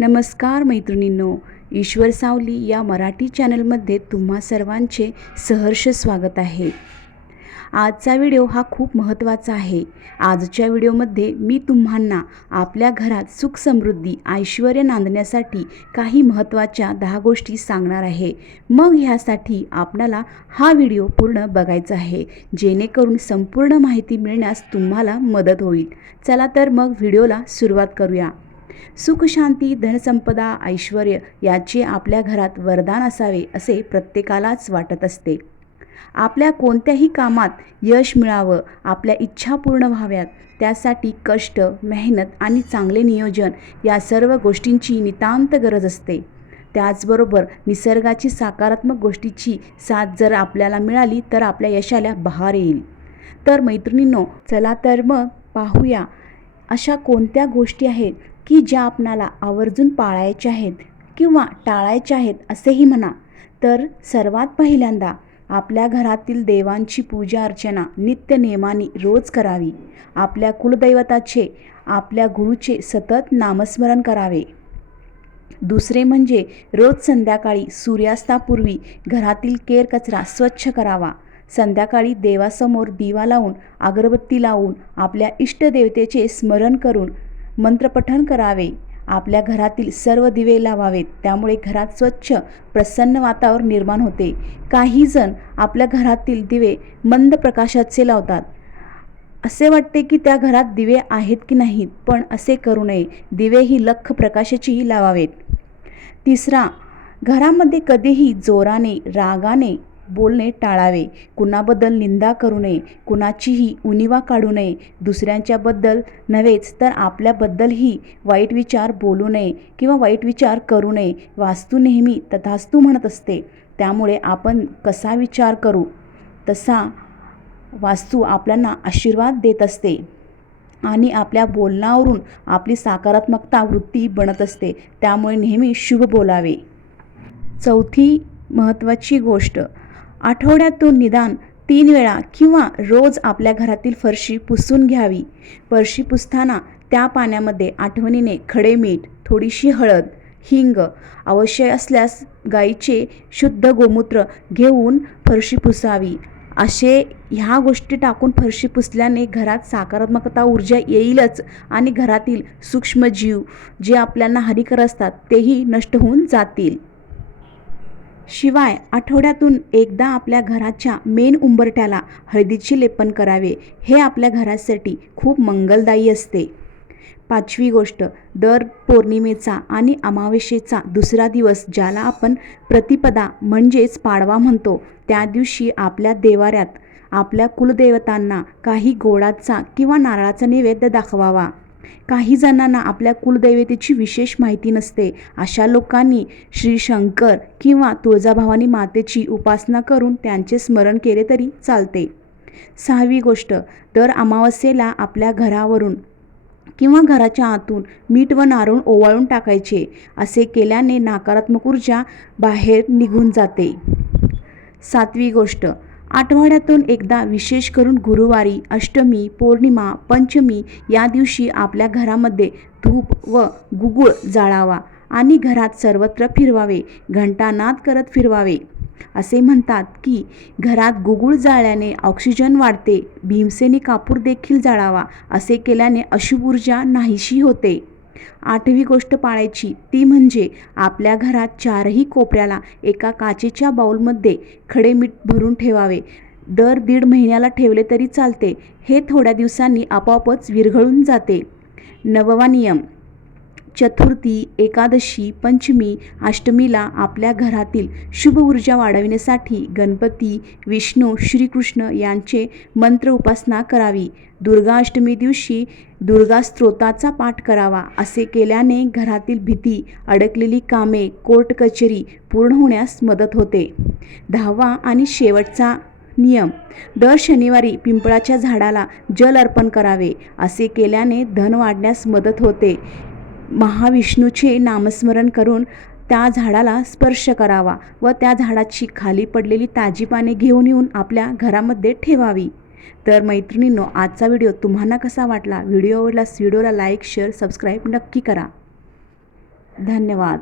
नमस्कार मैत्रिणींनो ईश्वर सावली या मराठी चॅनलमध्ये तुम्हा सर्वांचे सहर्ष स्वागत आहे. आजचा व्हिडिओ हा खूप महत्त्वाचा आहे. आजच्या व्हिडिओमध्ये मी तुम्हाला आपल्या घरात सुख समृद्धी ऐश्वर नांदण्यासाठी काही महत्त्वाच्या दहा गोष्टी सांगणार आहे. मग ह्यासाठी आपणाला हा व्हिडिओ पूर्ण बघायचा आहे. जेणेकरून संपूर्ण माहिती मिळण्यास तुम्हाला मदत होईल. चला तर मग व्हिडिओला सुरुवात करूया. सुखशांती धनसंपदा ऐश्वर याचे आपल्या घरात वरदान असावे असे प्रत्येकालाच वाटत असते. आपल्या कोणत्याही कामात यश मिळावं आपल्या इच्छा पूर्ण व्हाव्यात त्यासाठी कष्ट मेहनत आणि चांगले नियोजन या सर्व गोष्टींची नितांत गरज असते. त्याचबरोबर निसर्गाची सकारात्मक गोष्टीची साथ जर आपल्याला मिळाली तर आपल्या यशाला बहार येईल. तर मैत्रिणींनो चला तर मग पाहूया अशा कोणत्या गोष्टी आहेत की ज्या आपणाला आवर्जून पाळायच्या आहेत किंवा टाळायच्या आहेत असेही म्हणा तर सर्वात पहिल्यांदा आपल्या घरातील देवांची पूजा अर्चना नित्य नियमाने रोज करावी. आपल्या कुलदैवताचे आपल्या गुरुचे सतत नामस्मरण करावे. दुसरे म्हणजे रोज संध्याकाळी सूर्यास्तापूर्वी घरातील केर कचरा स्वच्छ करावा. संध्याकाळी देवासमोर दिवा लावून अगरबत्ती लावून आपल्या इष्टदेवतेचे स्मरण करून मंत्रपठण करावे. आपल्या घरातील सर्व दिवे लावावेत. त्यामुळे घरात स्वच्छ प्रसन्न वातावरण निर्माण होते. काही जण आपल्या घरातील दिवे मंद प्रकाशाचे लावतात. असे वाटते की त्या घरात दिवे आहेत की नाहीत पण असे करू नये. दिवे ही लख प्रकाशाचीही लावावेत. तिसरा घरामध्ये कधीही जोराने रागाने बोलणे टाळावे. कुणाबद्दल निंदा करू नये कुणाचीही उणिवा काढू नये. दुसऱ्यांच्याबद्दल नव्हेच तर आपल्याबद्दलही वाईट विचार बोलू नये किंवा वाईट विचार करू नये. वास्तू नेहमी तथास्तू म्हणत असते. त्यामुळे आपण कसा विचार करू? तसा वास्तू आपल्याला आशीर्वाद देत असते आणि आपल्या बोलण्यावरून आपली सकारात्मकता वृत्ती बनत असते. त्यामुळे नेहमी शुभ बोलावे. चौथी महत्त्वाची गोष्ट आठवड्यातून निदान तीन वेळा किंवा रोज आपल्या घरातील फरशी पुसून घ्यावी. फरशी पुसताना त्या पाण्यामध्ये आठवणीने खडे मीठ थोडीशी हळद हिंग आवश्यक असल्यास गाईचे शुद्ध गोमूत्र घेऊन फरशी पुसावी. असे ह्या गोष्टी टाकून फरशी पुसल्याने घरात सकारात्मकता ऊर्जा येईलच आणि घरातील सूक्ष्मजीव जे आपल्याला हानिकर असतात तेही नष्ट होऊन जातील. शिवाय आठवड्यातून एकदा आपल्या घराच्या मेन उंबरट्याला हळदीचे लेपन करावे हे आपल्या घरासाठी खूप मंगलदायी असते. पाचवी गोष्ट दर पौर्णिमेचा आणि अमावस्येचा दुसरा दिवस ज्याला आपण प्रतिपदा म्हणजेच पाडवा म्हणतो त्या दिवशी आपल्या देवाऱ्यात आपल्या कुलदेवतांना काही गोडाचा किंवा नारळाचा नैवेद्य दाखवावा. काही जणांना आपल्या कुलदैवतेची विशेष माहिती नसते. अशा लोकांनी श्री शंकर किंवा तुळजाभवानी मातेची उपासना करून त्यांचे स्मरण केले तरी चालते. सहावी गोष्ट दर अमावस्येला आपल्या घरावरून किंवा घराच्या आतून मीठ व नारळ ओवाळून टाकायचे. असे केल्याने नकारात्मक ऊर्जा बाहेर निघून जाते. सातवी गोष्ट आठवड्यातून एकदा विशेष करून गुरुवारी अष्टमी पौर्णिमा पंचमी या दिवशी आपल्या घरामध्ये धूप व गुगुळ जाळावा आणि घरात सर्वत्र फिरवावे घंटानाद करत फिरवावे. असे म्हणतात की घरात गुगुळ जाळल्याने ऑक्सिजन वाढते भीमसेनी कापूर देखील जाळावा असे केल्याने अशुभ ऊर्जा नाहीशी होते. आठवी गोष्ट पाळायची ती म्हणजे आपल्या घरात चारही कोपऱ्याला एका काचेच्या बाऊलमध्ये खडे मीठ भरून ठेवावे. दर दीड महिन्याला ठेवले तरी चालते. हे थोड्या दिवसांनी आपोआपच विरघळून जाते. नववा नियम. चतुर्थी एकादशी पंचमी अष्टमीला आपल्या घरातील शुभ ऊर्जा वाढविण्यासाठी गणपती विष्णू श्रीकृष्ण यांचे मंत्र उपासना करावी. दुर्गा अष्टमी दिवशी दुर्गा स्त्रोताचा पाठ करावा असे केल्याने घरातील भीती अडकलेली कामे कोर्ट कचेरी पूर्ण होण्यास मदत होते. दहावा आणि शेवटचा नियम दर शनिवारी पिंपळाच्या झाडाला जल अर्पण करावे असे केल्याने धन वाढण्यास मदत होते. महाविष्णूचे नामस्मरण करून त्या झाडाला स्पर्श करावा व त्या झाडाची खाली पडलेली ताजी पाने घेऊन येऊन आपल्या घरामध्ये ठेवावी. तर मैत्रिणींनो आजचा व्हिडिओ तुम्हाला कसा वाटला? व्हिडिओ आवडला व्हिडिओला लाईक शेअर सबस्क्राईब नक्की करा. धन्यवाद.